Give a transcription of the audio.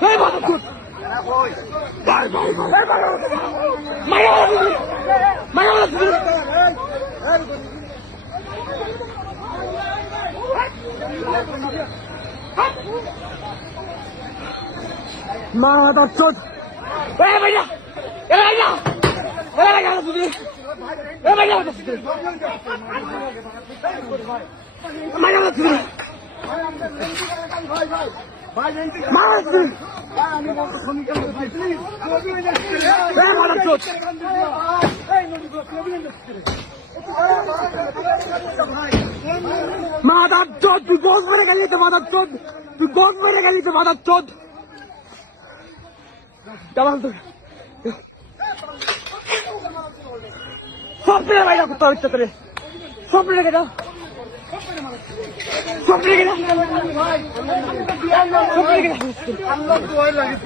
এই মাথা চোদ ভাই ভাই ভাই মায়া মায়া মাথা চোদ এই ভাইয়া এই ভাইয়া এই ভাইয়া তুমি এই ভাইয়া মায়া তুমি মাদার চোদ তুই বস মেরে গেলি তো মাদার চোদ তুই বস মেরে গেলি তো মাদার চোদ সব মেরে বাইরে করতে হচ্ছে তোরে সব রেখে দাও সব রেখে দাও সব রেখে দাও